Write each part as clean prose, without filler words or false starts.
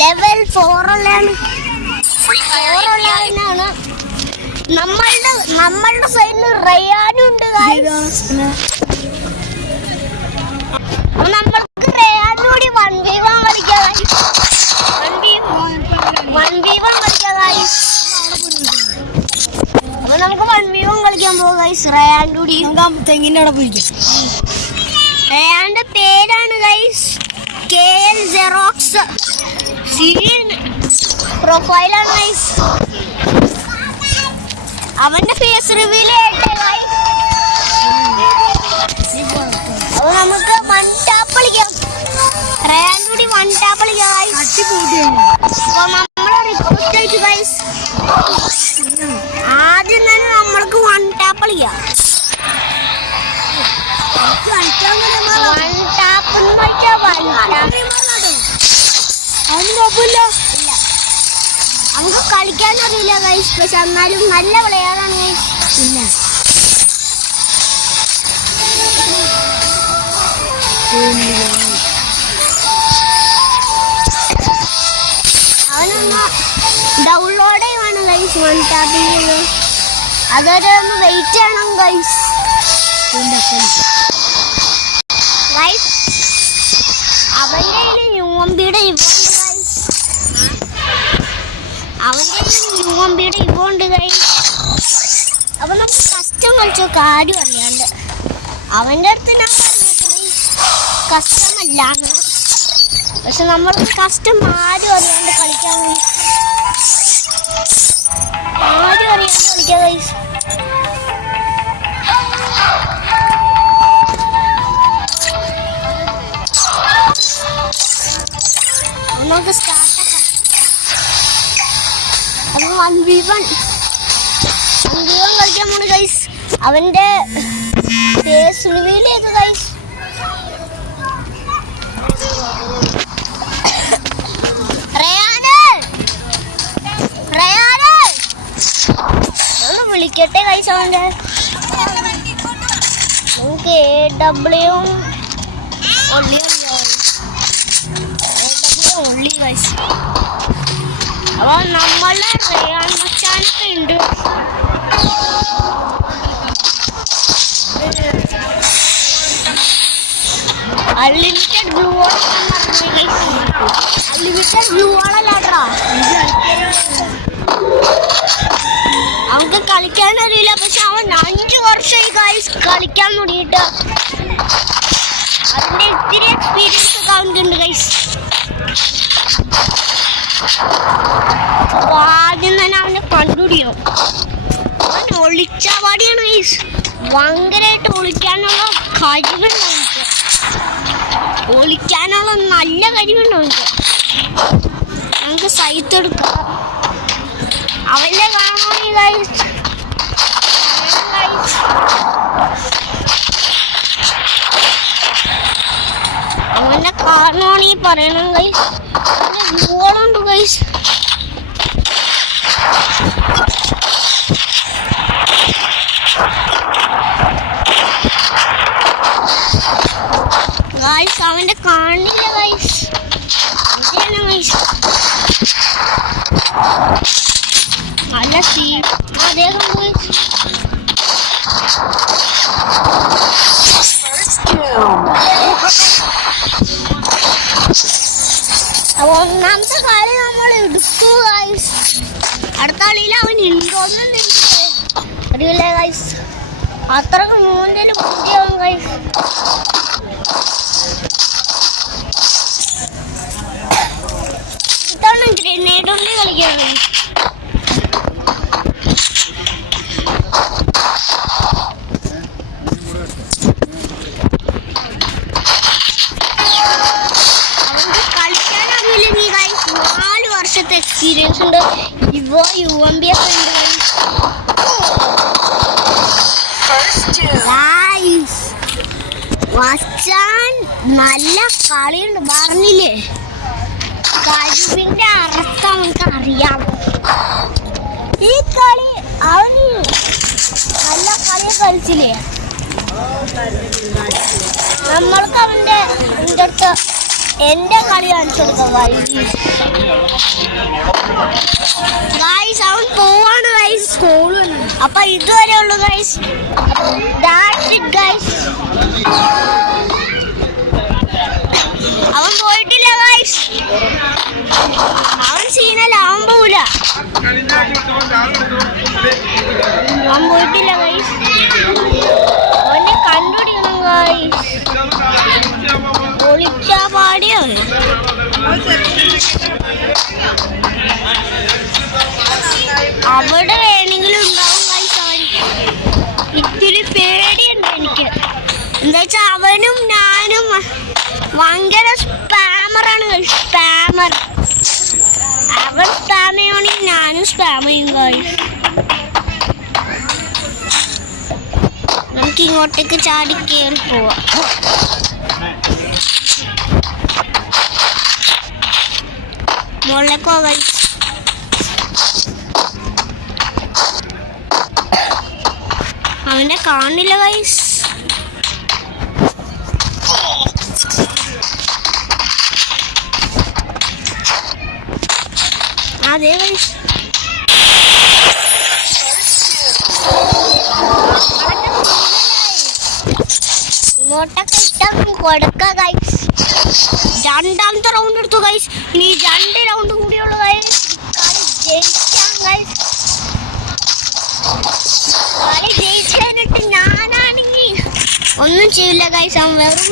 Level 4 ഉള്ളതാണ്. നമ്മളുടെ സൈഡിൽ റയാനുണ്ട്. അപ്പൊ നമ്മൾക്ക് റയാനൂടി 1v1 കളിക്കാം. 1v1 കളിക്കാം. അപ്പൊ നമുക്ക് 1v1 കളിക്കാൻ പോകാം. റയാനൂടി തെങ്ങിൻ്റെ അവിടെ പോയിരിക്കും. റയാന്റെ പേരാണ് ഗൈസ് KL Xerox. പ്രൊഫൈലാണ് ഗൈസ്. അവന്റെ ഫേസ് റിവീൽ ചെയ്യട്ടെ ഗൈസ്. അപ്പൊ നമുക്ക് 1 ടാപ്പ് കളിക്കാം. റയാനൂടി 1 ടാപ്പ് കളിക്കാം ഗൈസ്. അപ്പൊ നമ്മളെ റിക്വസ്റ്റ് ആയിട്ട് ഗൈസ് ആദ്യം തന്നെ നമ്മൾക്ക് 1 ടാപ്പ് കളിക്കാം. 1 ടാപ്പ് നമുക്ക് കളിക്കാൻ അറിയില്ല ഗൈസ്. പക്ഷെ എന്നാലും നല്ല പ്ലെയറാണ് ഗൈസ്. പിന്നെ അവനൊന്ന് ഡൗൺലോഡ് ചെയ്യുവാണ് ഗൈസ് 1 ടാപ്പിങ്. അതൊരു ഒന്ന് വെയിറ്റ് ചെയ്യണം ഗൈസ്. അവന്റെ യുവമ്പിയുടെ ഇവണ്ട് ഗൈസ്. അപ്പൊ നമുക്ക് കസ്റ്റം കളിച്ചോ കാര്യം അറിയാണ്ട്. അവന്റെ അടുത്ത് ഞാൻ കസ്റ്റമല്ലാന്ന്. പക്ഷെ നമ്മൾക്ക് കസ്റ്റം ആരും അറിയാണ്ട് കളിക്കാൻ ഗൈസ്. നമുക്ക് സ്റ്റാർട്ടാക്കാം. അത് 1v1 കളിക്കാൻ പോണു ഗൈസ്. അവന്റെ ഫേസ് റിവീൽ ചെയ്തു ഗൈസ്. ഒന്ന് വിളിക്കട്ടെ ഗൈസ്. അവന്റെ നമുക്ക് AW ഉള്ളി ഗൈസ്. അപ്പൊ നമ്മളെ റയാൻ മച്ചാനൊക്കെ ഉണ്ട്. അൺലിമിറ്റഡ് ബ്ലൂ വാളല്ലാട്ടാ. അവർക്ക് കളിക്കാൻ അറിയില്ല. പക്ഷെ അവൻ 5 വർഷമായി ഗൈസ് കളിക്കാൻ തുടങ്ങിയിട്ട്. അതിന്റെ ഇത്തിരി എക്സ്പീരിയൻസ് ഒക്കെ അവനുണ്ട് ഗൈസ്. അപ്പൊ ആദ്യം തന്നെ അവനെ കണ്ടുപിടിക്കണം. അവൻ ഒളിച്ചാവാടിയാണ് ഗൈസ്. ഭയങ്കരമായിട്ട് ഒളിക്കാനുള്ള കഴിവുണ്ട് അവർക്ക്. ഒളിക്കാനുള്ള നല്ല കഴിവുണ്ട് അവർക്ക്. നമുക്ക് സൈറ്റ് എടുക്കാം. അവന്റെ കാണാൻ ഗൈസ്. അവന്റെ കാരണമാണ് ഈ പറയണം ഗൈസ്. ഗോളുണ്ട് ഗൈസ്. ഗൈസ് അവന്റെ കാണില്ല ഗൈസ്. ഗൈസ് നല്ല അദ്ദേഹം അപ്പൊ ഒന്നാമത്തെ കാര്യം നമ്മൾ എടുക്കൂ ഗൈസ്. അടുത്ത കളിയിൽ അവൻ ഉണ്ടോന്ന് അറിയില്ല ഗൈസ്. അത്രക്ക് മൂന്നില് കുട്ടിയാവും ഗൈസ്. ഇതാണ് ഗ്രനേഡ് കൊണ്ട് കളിക്കുന്നത്. എക്സ്പീരിയൻസ് ഉണ്ട്. ഇവോ UMB ഒക്കെ വച്ചാൻ നല്ല കളിയുണ്ട്. പറഞ്ഞില്ലേ കഴിവിന്റെ അർത്ഥം നമുക്ക് അറിയാം. ഈ കളി അവന് നല്ല കളി കളിച്ചില്ലേ. നമ്മൾക്ക് അവന്റെ അടുത്ത് എന്റെ കളി കാണിച്ചു കൊടുക്കാം ഗൈസ്. അവൻ പോവാണ് ഗൈസ്. അപ്പൊ ഇതുവരെ ഉള്ളു ഗൈസ്. ഗൈസ് അവൻ പോയിട്ടില്ല ഗൈസ്. അവൻ സീനല്ല, അവൻ പോവില്ല. അവൻ പോയിട്ടില്ല ഗൈസ്. അവനെ കണ്ടുപിടിക്കണം ഗൈസ്. ഒളിച്ചാ പാടിയോ അവിടെ വേണമെങ്കിലും ഉണ്ടാവും ഗൈസ്. അവൻ ഇത്തിരി പേടിയുണ്ട് എനിക്ക്. എന്താ വെച്ചാൽ അവനും ഞാനും ഭയങ്കര സ്പാമറാണ് ഗൈസ്. സ്പാമർ. അവൻ സ്പാം ചെയ്യുകയാണെങ്കിൽ ഞാനും സ്പാം ചെയ്യും ഗൈസ്. നമുക്ക് ഇങ്ങോട്ടേക്ക് ചാടി കയറി പോവാം. മുകളിലേക്കോ ഗൈസ്. അവനെ കാണില്ല ഗൈസ്. അതെ ഗൈസ്. ഇങ്ങോട്ടൊക്കെ ഇട്ടാ കൊടുക്ക ഗൈസ്. രണ്ടാമത്തെ റൗണ്ട് എടുത്തു ഗൈസ്. ഇനി 2 റൗണ്ട് കൂടിയുള്ളു ഗൈസ്. ജയിക്കാം ഗൈസ്. കളി ജയിച്ചു കഴിഞ്ഞിട്ട് ഞാനാണെങ്കിൽ ഒന്നും ചെയ്യില്ല ഗൈസ്. അവൻ വെറും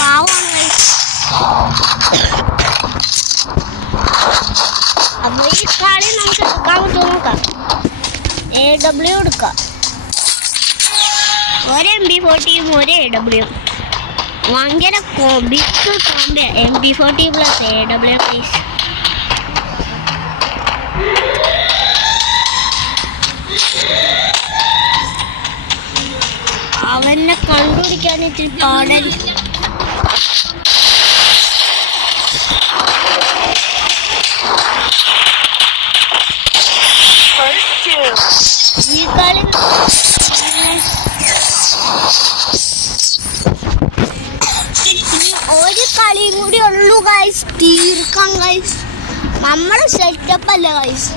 പാവമാണ് ഗൈസ്. അപ്പൊ ഈ കളി നമുക്ക് എടുക്കാൻ പറ്റുമോ നോക്കാം. AW എടുക്കാം. ഒരു MP40 ഒരു AW. ഭയങ്കര big combo. MP40 plus AW please. അവനെ കണ്ടുപിടിക്കാൻ ഇത്തിരി പാടൽ. ഈ കളി ഒരു കളിയും കൂടി ഉള്ളു ഗൈസ്. തീർക്കാം ഗൈസ്. നമ്മള് സെറ്റപ്പ് അല്ല ഗൈസ്.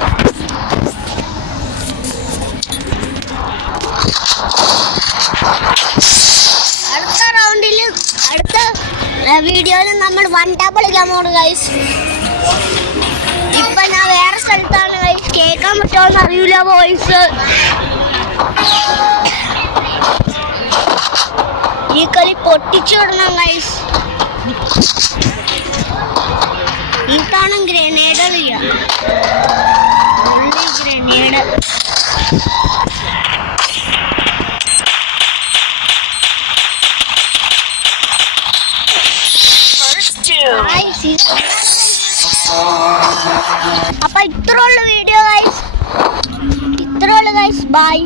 അടുത്ത റൗണ്ടില് അടുത്ത വീഡിയോയിൽ നമ്മൾ 1 ടാപ്പ് കളിക്കാൻ പോണു ഗൈസ്. ഇപ്പൊ ഞാൻ വേറെ സ്ഥലത്താണ് ഗൈസ്. കേൾക്കാൻ പറ്റുമോന്ന് അറിയില്ല വോയിസ്. ഈ കളി പൊട്ടിച്ചു വിടണം ഗൈസ്. ഇതാണ് ഗ്രനേഡ് കളിക്കുക. ഗ്രനേഡ് അപ്പൊ ഇത്രയുള്ള വീഡിയോ ഗൈസ്. ഇത്രയുള്ള ഗൈസ്. ബൈ.